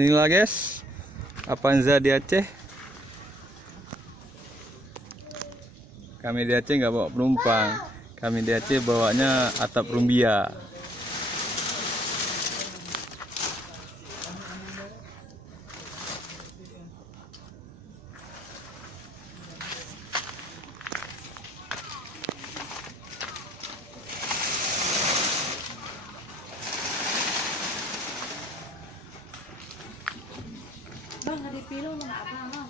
Inilah guys, Avanza di Aceh. Kami di Aceh nggak bawa penumpang, kami di Aceh bawanya atap rumbia. Bang, ada pilih mau apa bang?